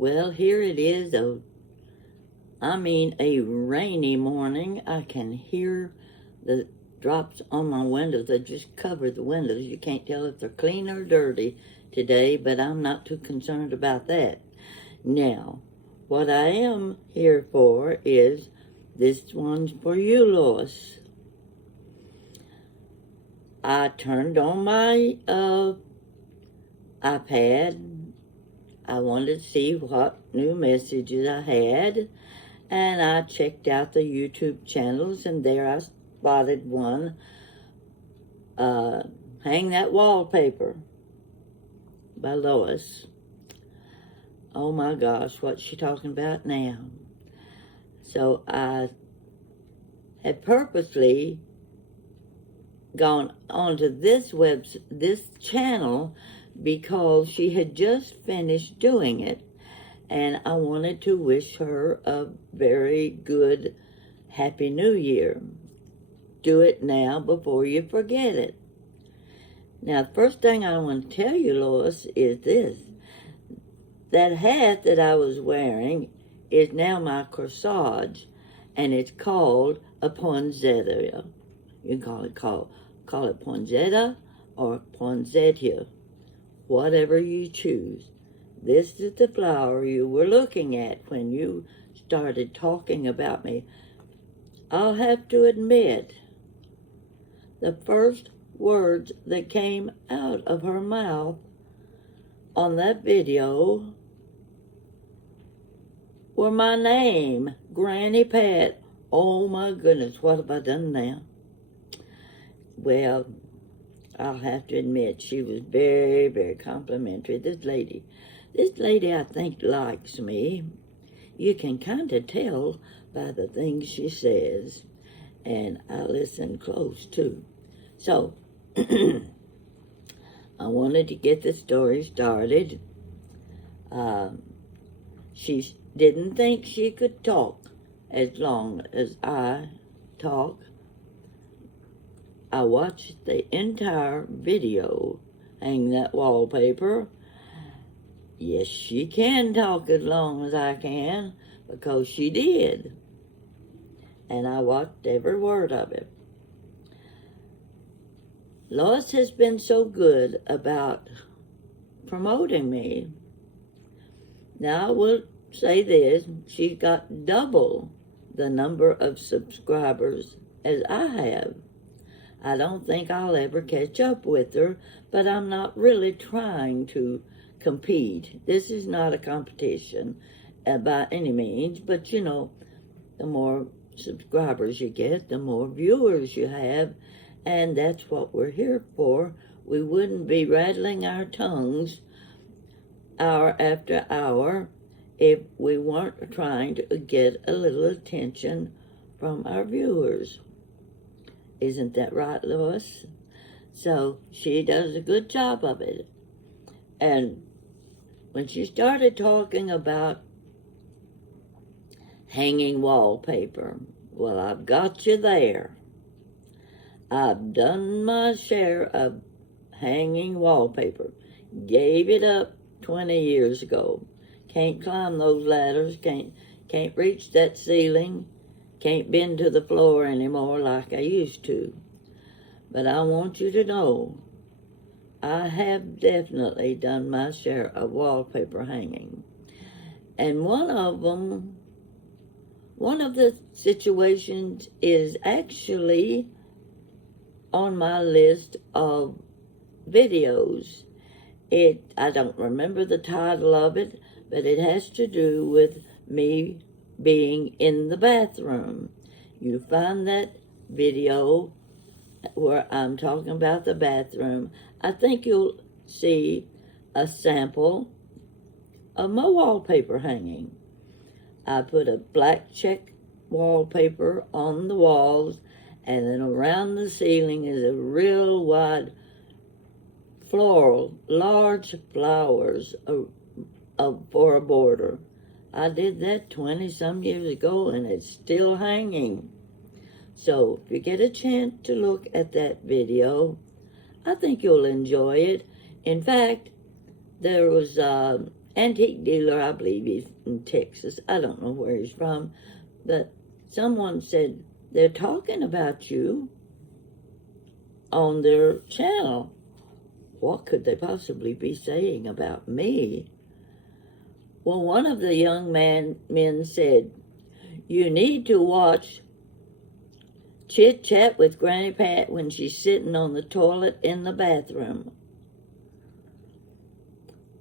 Well, here it is, a rainy morning. I can hear the drops on my windows. They just cover the windows. You can't tell if they're clean or dirty today, but I'm not too concerned about that. Now, what I am here for is, this one's for you, Lois. I turned on my iPad. I wanted to see what new messages I had, and I checked out the YouTube channels, and there I spotted one, Hang That Wallpaper by Lois. Oh my gosh, what's she talking about now? So I had purposely gone onto this channel because she had just finished doing it, and I wanted to wish her a very good Happy New Year. Do it now before you forget it. Now, the first thing I want to tell you, Lois, is this. That hat that I was wearing is now my corsage, and it's called a poinsettia. You can call it poinsettia or poinsettia, whatever you choose. This is the flower you were looking at when you started talking about me. I'll have to admit, the first words that came out of her mouth on that video were my name, Granny Pat. Oh my goodness, what have I done now? Well, I'll have to admit, she was very, very complimentary. This lady, I think, likes me. You can kind of tell by the things she says, and I listen close, too. So, I wanted to get the story started. She didn't think she could talk as long as I talk. I watched the entire video, Hang That Wallpaper. Yes, she can talk as long as I can, because she did. And I watched every word of it. Lois has been so good about promoting me. Now, I will say this, she's got double the number of subscribers as I have. I don't think I'll ever catch up with her, but I'm not really trying to compete. This is not a competition by any means, but the more subscribers you get, the more viewers you have, and that's what we're here for. We wouldn't be rattling our tongues hour after hour if we weren't trying to get a little attention from our viewers. Isn't that right, Lois? So she does a good job of it. And when she started talking about hanging wallpaper, well, I've got you there. I've done my share of hanging wallpaper. Gave it up 20 years ago. Can't climb those ladders, can't reach that ceiling, can't bend to the floor anymore like I used to. But I want you to know, I have definitely done my share of wallpaper hanging. And one of the situations is actually on my list of videos. I don't remember the title of it, but it has to do with me being in the bathroom. You find that video where I'm talking about the bathroom. I think you'll see a sample of my wallpaper hanging. I put a black check wallpaper on the walls, and then around the ceiling is a real wide floral, large flowers for a border. I did that 20-some years ago, and it's still hanging. So if you get a chance to look at that video, I think you'll enjoy it. In fact, there was antique dealer, I believe he's in Texas. I don't know where he's from, but someone said they're talking about you on their channel. What could they possibly be saying about me? Well, one of the young men said, you need to watch Chit Chat with Granny Pat when she's sitting on the toilet in the bathroom.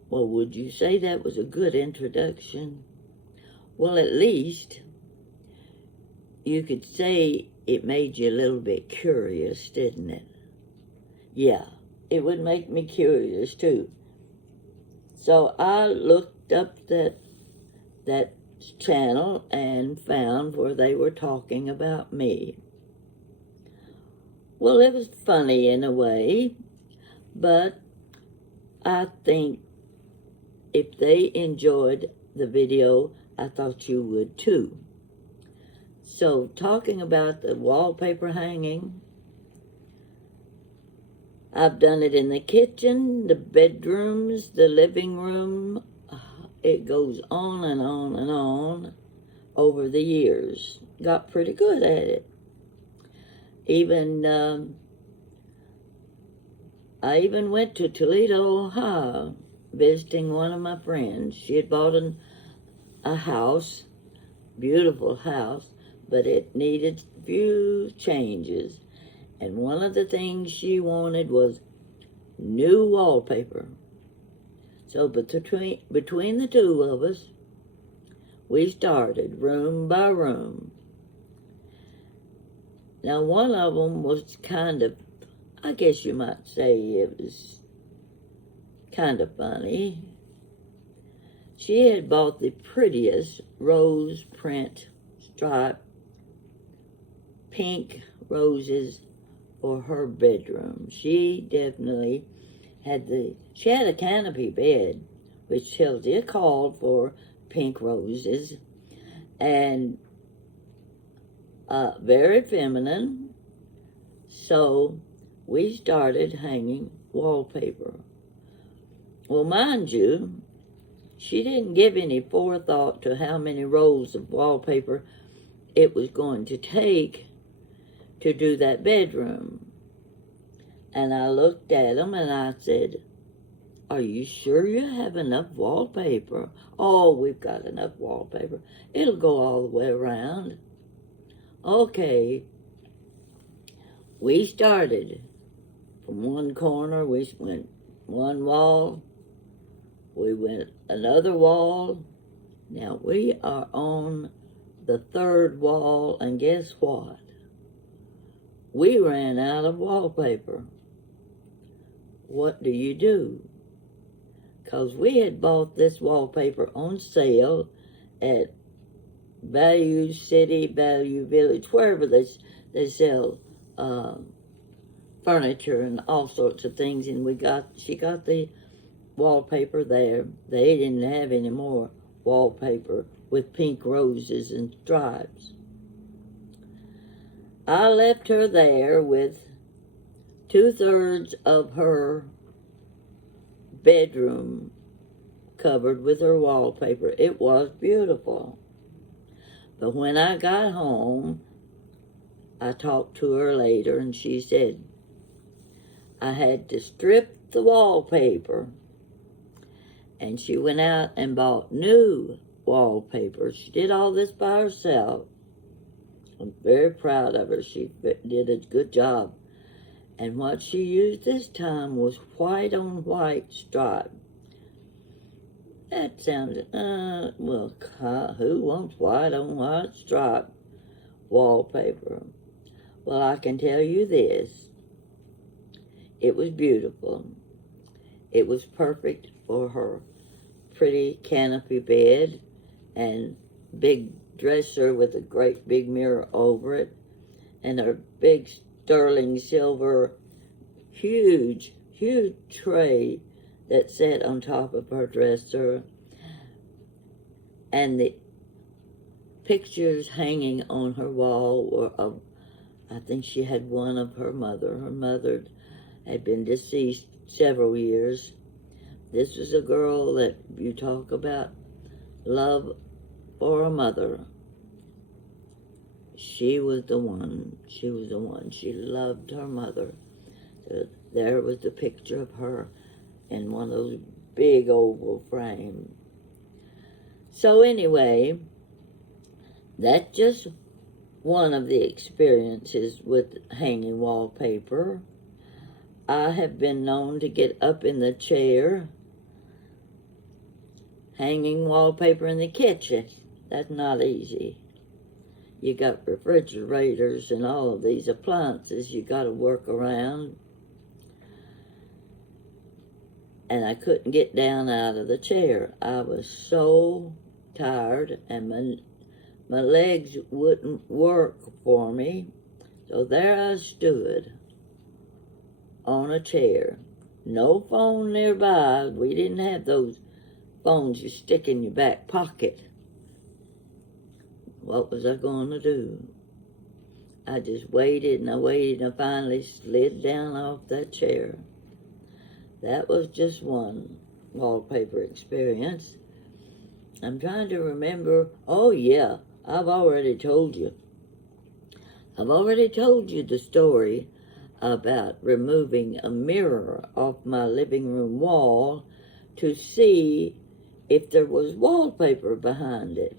Well, would you say that was a good introduction? Well, at least you could say it made you a little bit curious, didn't it? Yeah, it would make me curious too. So I looked up that channel and found where they were talking about me. Well, it was funny in a way, but I think if they enjoyed the video, I thought you would too. So, talking about the wallpaper hanging, I've done it in the kitchen, the bedrooms, the living room. It goes on and on and on over the years. Got pretty good at it. I even went to Toledo, Ohio, visiting one of my friends. She had bought a house, beautiful house, but it needed a few changes. And one of the things she wanted was new wallpaper. So between the two of us, we started room by room. Now, one of them was kind of, I guess you might say it was kind of funny. She had bought the prettiest rose print stripe pink roses for her bedroom. She definitely she had a canopy bed, which tells you called for pink roses, and very feminine. So we started hanging wallpaper. Well, mind you, she didn't give any forethought to how many rolls of wallpaper it was going to take to do that bedroom. And I looked at them and I said, are you sure you have enough wallpaper? Oh, we've got enough wallpaper. It'll go all the way around. Okay. We started from one corner. We went one wall. We went another wall. Now we are on the third wall, and guess what? We ran out of wallpaper. What do you do? Because we had bought this wallpaper on sale at Value City, Value Village, wherever they sell furniture and all sorts of things, and she got the wallpaper there. They didn't have any more wallpaper with pink roses and stripes. I left her there with 2/3 of her bedroom covered with her wallpaper. It was beautiful. But when I got home, I talked to her later, and she said I had to strip the wallpaper. And she went out and bought new wallpaper. She did all this by herself. I'm very proud of her. She did a good job. And what she used this time was white on white stripe. That sounded, well, who wants white on white stripe wallpaper? Well, I can tell you this. It was beautiful. It was perfect for her pretty canopy bed and big dresser with a great big mirror over it, and her big sterling silver huge tray that sat on top of her dresser, and the pictures hanging on her wall were of, I think she had one of her mother. Her mother had been deceased several years, This was a girl that you talk about love for a mother. She was the one. She was the one. She loved her mother. So there was the picture of her in one of those big oval frames. So anyway, that's just one of the experiences with hanging wallpaper. I have been known to get up in the chair hanging wallpaper in the kitchen. That's not easy. You got refrigerators and all of these appliances you got to work around. And I couldn't get down out of the chair. I was so tired, and my legs wouldn't work for me. So there I stood on a chair. No phone nearby. We didn't have those phones you stick in your back pocket. What was I going to do? I just waited and I waited and I finally slid down off that chair. That was just one wallpaper experience. I'm trying to remember. Oh yeah, I've already told you. I've already told you the story about removing a mirror off my living room wall to see if there was wallpaper behind it.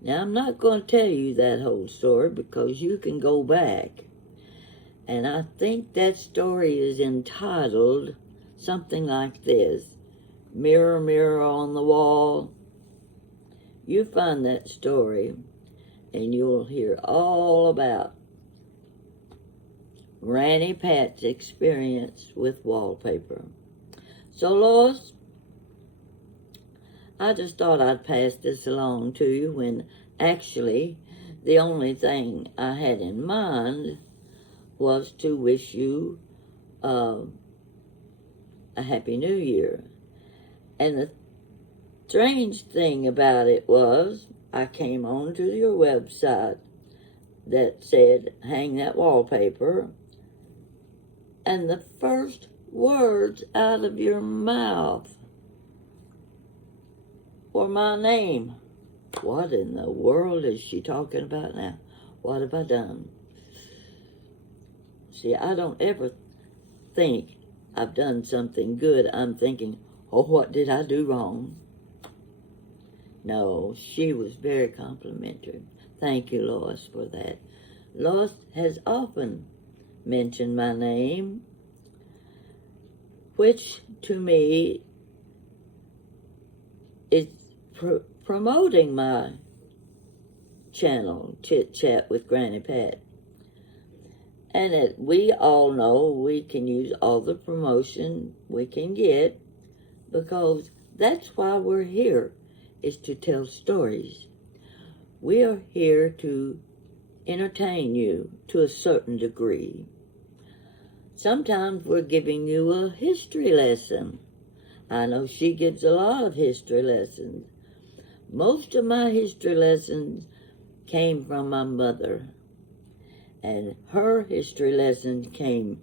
Now, I'm not going to tell you that whole story because you can go back. And I think that story is entitled something like this: Mirror, Mirror on the Wall. You find that story and you'll hear all about Granny Pat's experience with wallpaper. So, Lois, I just thought I'd pass this along to you when actually the only thing I had in mind was to wish you a Happy New Year. And the strange thing about it was I came onto your website that said hang that wallpaper, and the first words out of your mouth were my name. What in the world is she talking about now? What have I done? See, I don't ever think I've done something good. I'm thinking, oh, what did I do wrong? No, she was very complimentary. Thank you, Lois, for that. Lois has often mentioned my name, which to me is promoting my channel, Chit Chat with Granny Pat. And we all know we can use all the promotion we can get because that's why we're here, is to tell stories. We are here to entertain you to a certain degree. Sometimes we're giving you a history lesson. I know she gives a lot of history lessons. Most of my history lessons came from my mother, and her history lessons came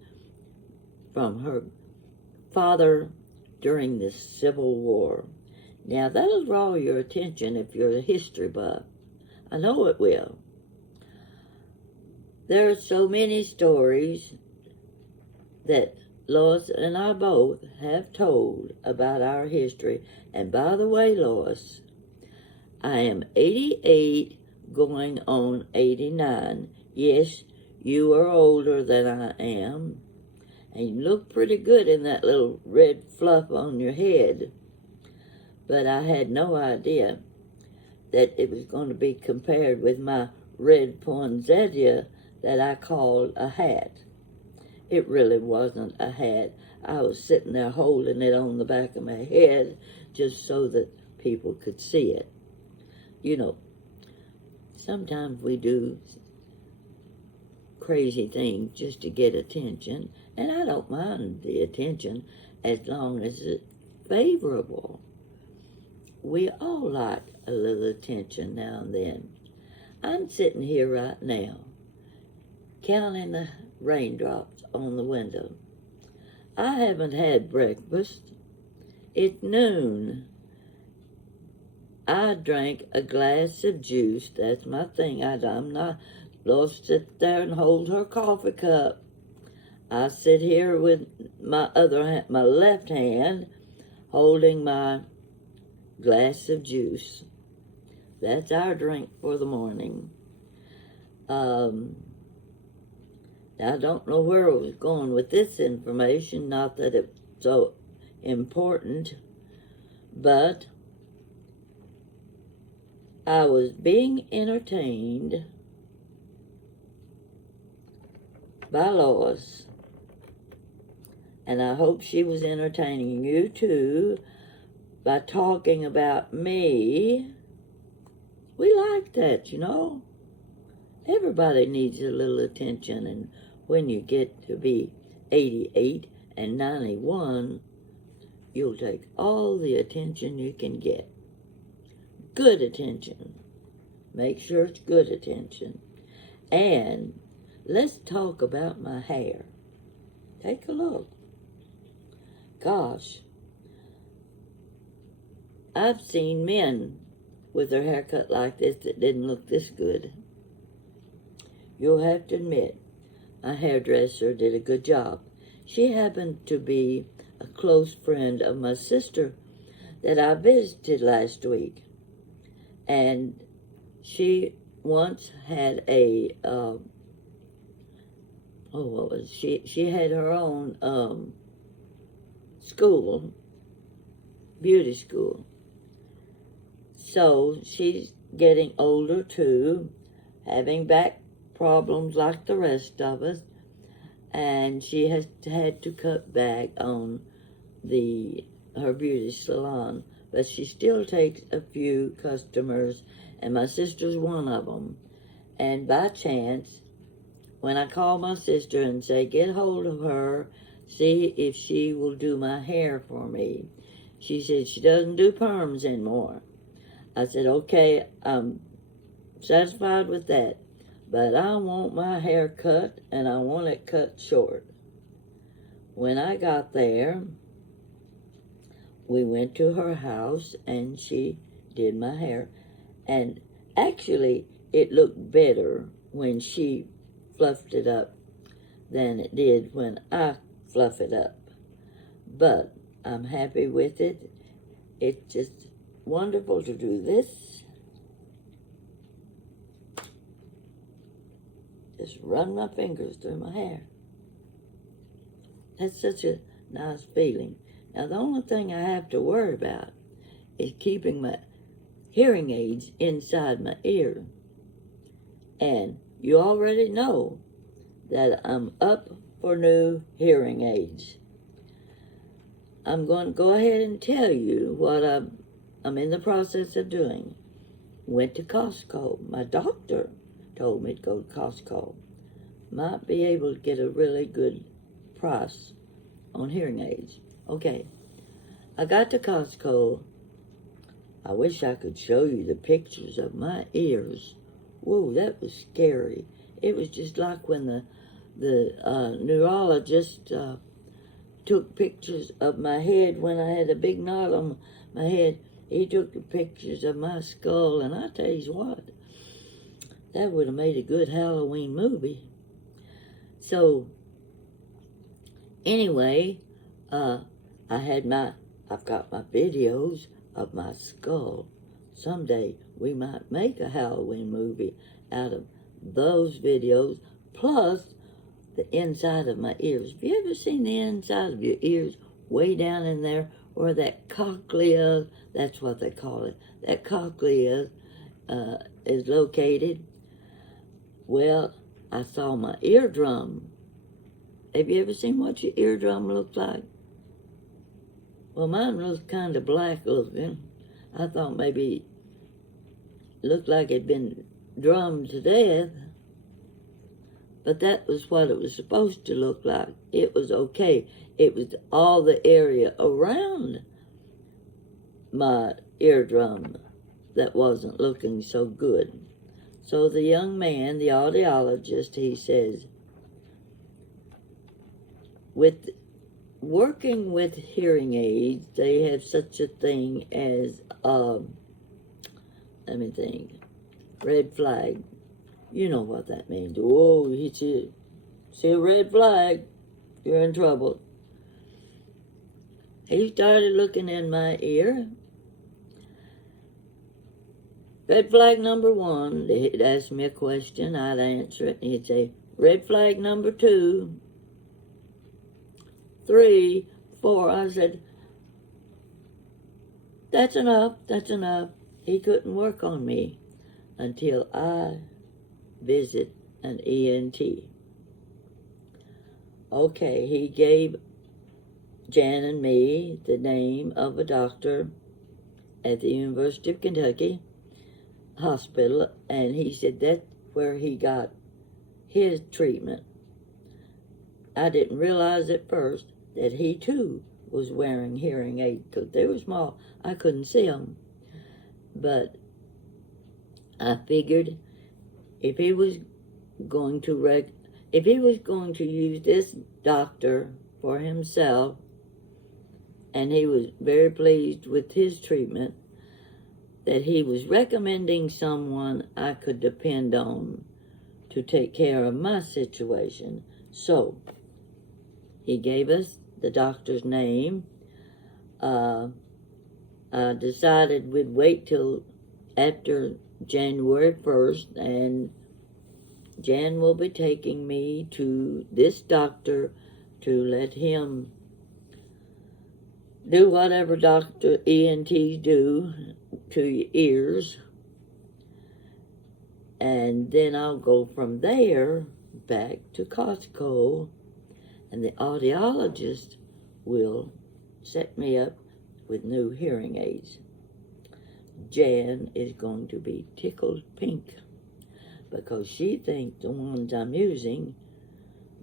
from her father during the Civil War. Now, that'll draw your attention if you're a history buff. I know it will. There are so many stories that Lois and I both have told about our history. And by the way, Lois, I am 88 going on 89. Yes, you are older than I am. And you look pretty good in that little red fluff on your head. But I had no idea that it was going to be compared with my red poinsettia that I called a hat. It really wasn't a hat. I was sitting there holding it on the back of my head just so that people could see it. You know, sometimes we do crazy things just to get attention, and I don't mind the attention as long as it's favorable. We all like a little attention now and then. I'm sitting here right now, counting the raindrops on the window. I haven't had breakfast. At noon, I drank a glass of juice. That's my thing. I'm not Lois sit there and hold her coffee cup. I sit here with my my left hand, holding my glass of juice. That's our drink for the morning. I don't know where I was going with this information, not that it's so important, but I was being entertained by Lois, and I hope she was entertaining you too by talking about me. We like that, you know. Everybody needs a little attention, and when you get to be 88 and 91, you'll take all the attention you can get. Good attention. Make sure it's good attention. And let's talk about my hair. Take a look. Gosh, I've seen men with their hair cut like this that didn't look this good. You'll have to admit, my hairdresser did a good job. She happened to be a close friend of my sister that I visited last week. And she once had a, she had her own school, beauty school. So she's getting older too, having back problems like the rest of us, and she has had to cut back on her beauty salon, but she still takes a few customers, and my sister's one of them. And by chance, when I call my sister and say, get hold of her, see if she will do my hair for me, she said she doesn't do perms anymore. I said, okay, I'm satisfied with that, but I want my hair cut, and I want it cut short. When I got there, we went to her house, and she did my hair. And actually, it looked better when she fluffed it up than it did when I fluff it up. But I'm happy with it. It's just wonderful to do this. Just run my fingers through my hair. That's such a nice feeling. Now, the only thing I have to worry about is keeping my hearing aids inside my ear. And you already know that I'm up for new hearing aids. I'm going to go ahead and tell you what I'm in the process of doing. Went to Costco. My doctor told me to go to Costco. Might be able to get a really good price on hearing aids. Okay, I got to Costco. I wish I could show you the pictures of my ears. Whoa, that was scary. It was just like when the neurologist took pictures of my head when I had a big knot on my head. He took the pictures of my skull, and I tell you what, that would have made a good Halloween movie. So, anyway, I've got my videos of my skull. Someday we might make a Halloween movie out of those videos, plus the inside of my ears. Have you ever seen the inside of your ears way down in there where that cochlea, that's what they call it, that cochlea is located? Well, I saw my eardrum. Have you ever seen what your eardrum looks like? Well, mine looks kind of black looking. I thought maybe it looked like it'd been drummed to death. But that was what it was supposed to look like. It was okay. It was all the area around my eardrum that wasn't looking so good. So the young man, the audiologist, he says, with working with hearing aids, they have such a thing as, let me think, red flag. You know what that means. Whoa, you see a red flag, you're in trouble. He started looking in my ear. Red flag number 1, he'd ask me a question, I'd answer it, and he'd say, red flag number 2, 3, 4. I said, that's enough, that's enough. He couldn't work on me until I visit an ENT. Okay, he gave Jan and me the name of a doctor at the University of Kentucky hospital, and he said that's where he got his treatment. I didn't realize at first that he too was wearing hearing aids because they were small. I couldn't see them. But I figured if he was going to use this doctor for himself, and he was very pleased with his treatment, that he was recommending someone I could depend on to take care of my situation. So he gave us the doctor's name. I decided we'd wait till after January 1st, and Jan will be taking me to this doctor to let him do whatever Dr. ENTs do to your ears. And then I'll go from there back to Costco, and the audiologist will set me up with new hearing aids. Jan is going to be tickled pink because she thinks the ones I'm using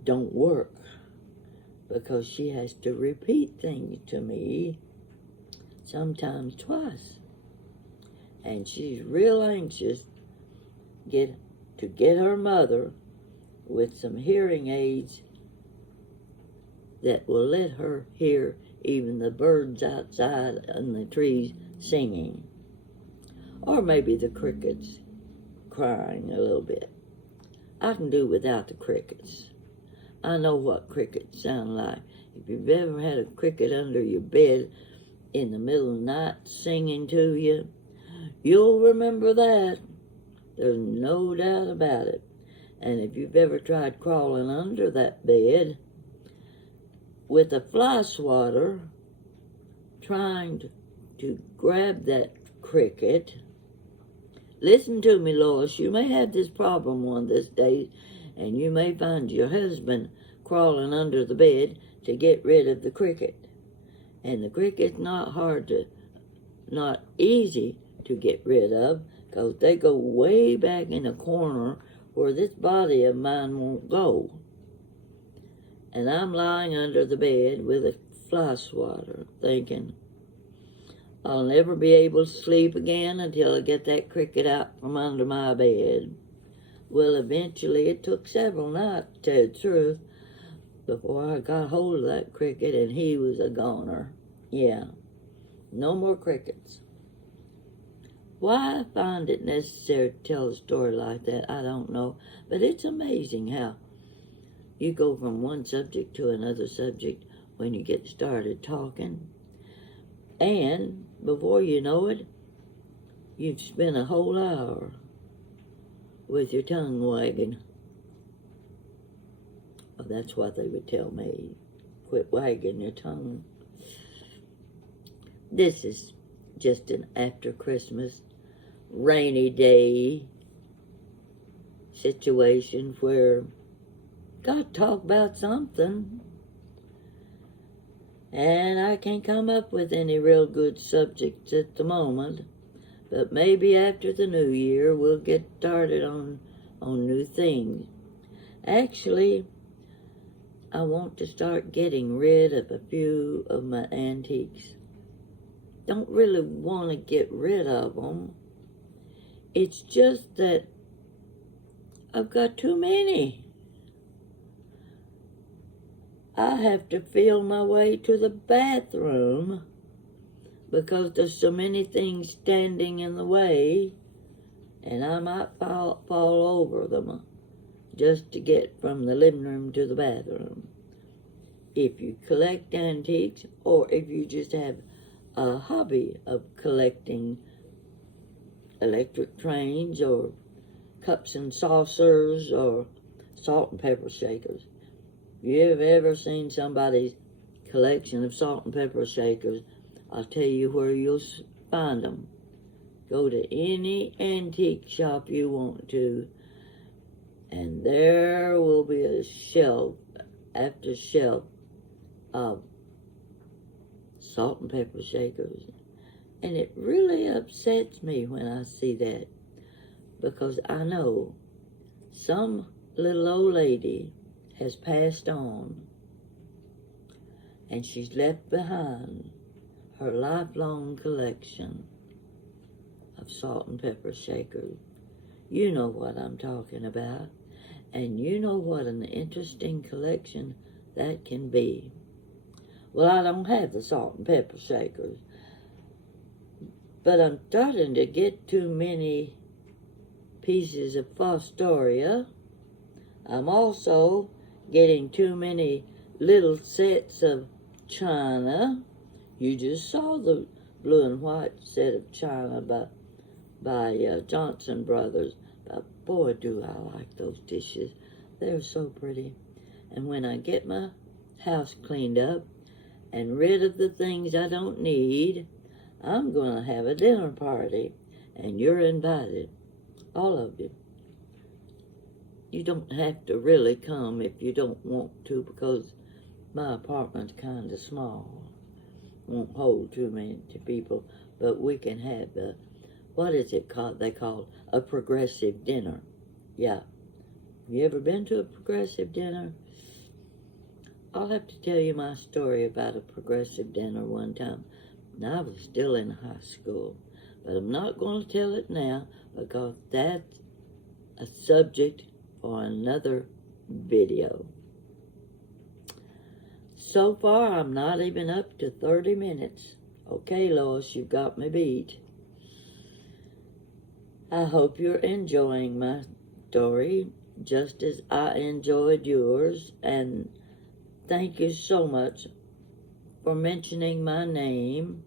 don't work, because she has to repeat things to me, sometimes twice. And she's real anxious to get her mother with some hearing aids that will let her hear even the birds outside in the trees singing, or maybe the crickets crying a little bit. I can do without the crickets. I know what crickets sound like. If you've ever had a cricket under your bed in the middle of the night singing to you, you'll remember that. There's no doubt about it. And if you've ever tried crawling under that bed with a fly swatter, trying to grab that cricket, listen to me, Lois, you may have this problem one of these days, and you may find your husband crawling under the bed to get rid of the cricket. And the cricket's not easy to get rid of, because they go way back in a corner where this body of mine won't go. And I'm lying under the bed with a fly swatter, thinking, I'll never be able to sleep again until I get that cricket out from under my bed. Well, eventually it took several nights, to tell the truth, before I got hold of that cricket, and he was a goner. Yeah, no more crickets. Why I find it necessary to tell a story like that, I don't know. But it's amazing how you go from one subject to another subject when you get started talking. And before you know it, you've spent a whole hour with your tongue wagging. Well, that's what they would tell me. Quit wagging your tongue. This is just an after Christmas rainy day situation where God talk about something, and I can't come up with any real good subjects at the moment, but maybe after the new year we'll get started on new things. Actually, I want to start getting rid of a few of my antiques. Don't really want to get rid of them. It's just that I've got too many. I have to feel my way to the bathroom because there's so many things standing in the way, and I might fall over them just to get from the living room to the bathroom. If you collect antiques, or if you just have a hobby of collecting electric trains or cups and saucers or salt and pepper shakers. If you have ever seen somebody's collection of salt and pepper shakers, I'll tell you where you'll find them. Go to any antique shop you want to, and there will be a shelf after shelf of salt and pepper shakers. And it really upsets me when I see that, because I know some little old lady has passed on, and she's left behind her lifelong collection of salt and pepper shakers. You know what I'm talking about, and you know what an interesting collection that can be. Well, I don't have the salt and pepper shakers, but I'm starting to get too many pieces of Fostoria. I'm also getting too many little sets of china. You just saw the blue and white set of china by Johnson Brothers. But boy, do I like those dishes. They're so pretty. And when I get my house cleaned up and rid of the things I don't need, I'm going to have a dinner party, and you're invited, all of you. You don't have to really come if you don't want to, because my apartment's kind of small. Won't hold too many people, but we can have what is it called? They call a progressive dinner. Yeah. You ever been to a progressive dinner? I'll have to tell you my story about a progressive dinner one time. Now, I was still in high school, but I'm not going to tell it now because that's a subject for another video. So far, I'm not even up to 30 minutes. Okay, Lois, you've got me beat. I hope you're enjoying my story just as I enjoyed yours, and thank you so much for mentioning my name,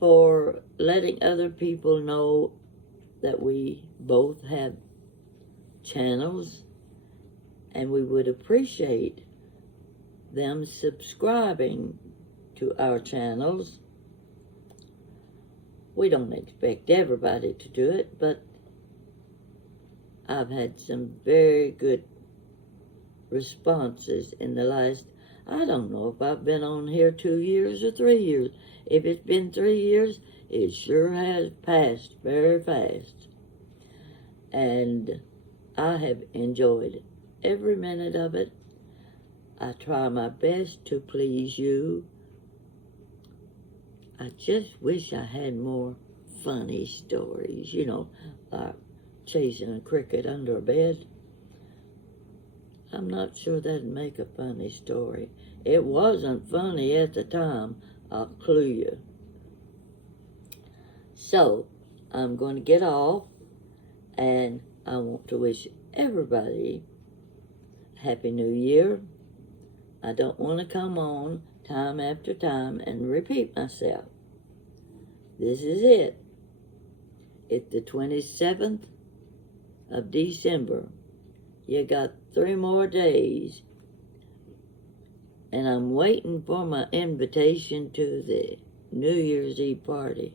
for letting other people know that we both have channels, and we would appreciate them subscribing to our channels. We don't expect everybody to do it, but I've had some very good responses in the last, I don't know if I've been on here 2 years or 3 years. If it's been 3 years, it sure has passed very fast. And I have enjoyed every minute of it. I try my best to please you. I just wish I had more funny stories, like chasing a cricket under a bed. I'm not sure that'd make a funny story. It wasn't funny at the time, I'll clue you. So, I'm going to get off, and I want to wish everybody Happy New Year. I don't want to come on time after time and repeat myself. This is it. It's the 27th of December. You got 3 more days. And I'm waiting for my invitation to the New Year's Eve party.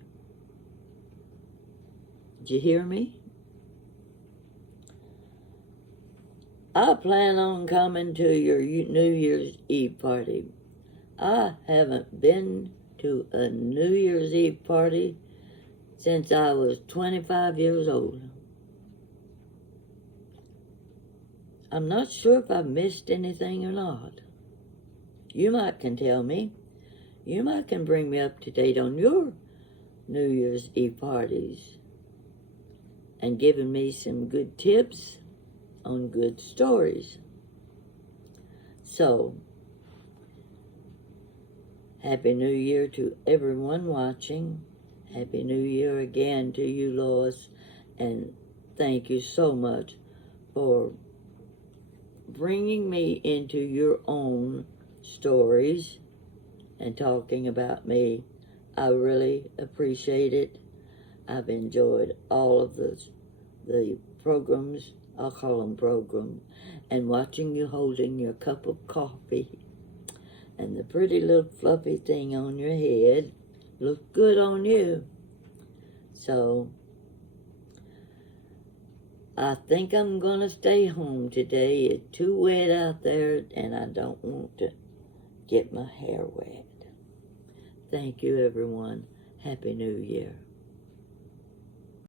Did you hear me? I plan on coming to your New Year's Eve party. I haven't been to a New Year's Eve party since I was 25 years old. I'm not sure if I've missed anything or not. You might can tell me. You might can bring me up to date on your New Year's Eve parties and giving me some good tips on good stories. So, Happy New Year to everyone watching. Happy New Year again to you, Lois. And thank you so much for bringing me into your own stories and talking about me. I really appreciate it. I've enjoyed all of the programs, I'll call them programs, and watching you holding your cup of coffee and the pretty little fluffy thing on your head. Look good on you. So, I think I'm going to stay home today. It's too wet out there, and I don't want to get my hair wet. Thank you, everyone. Happy New Year.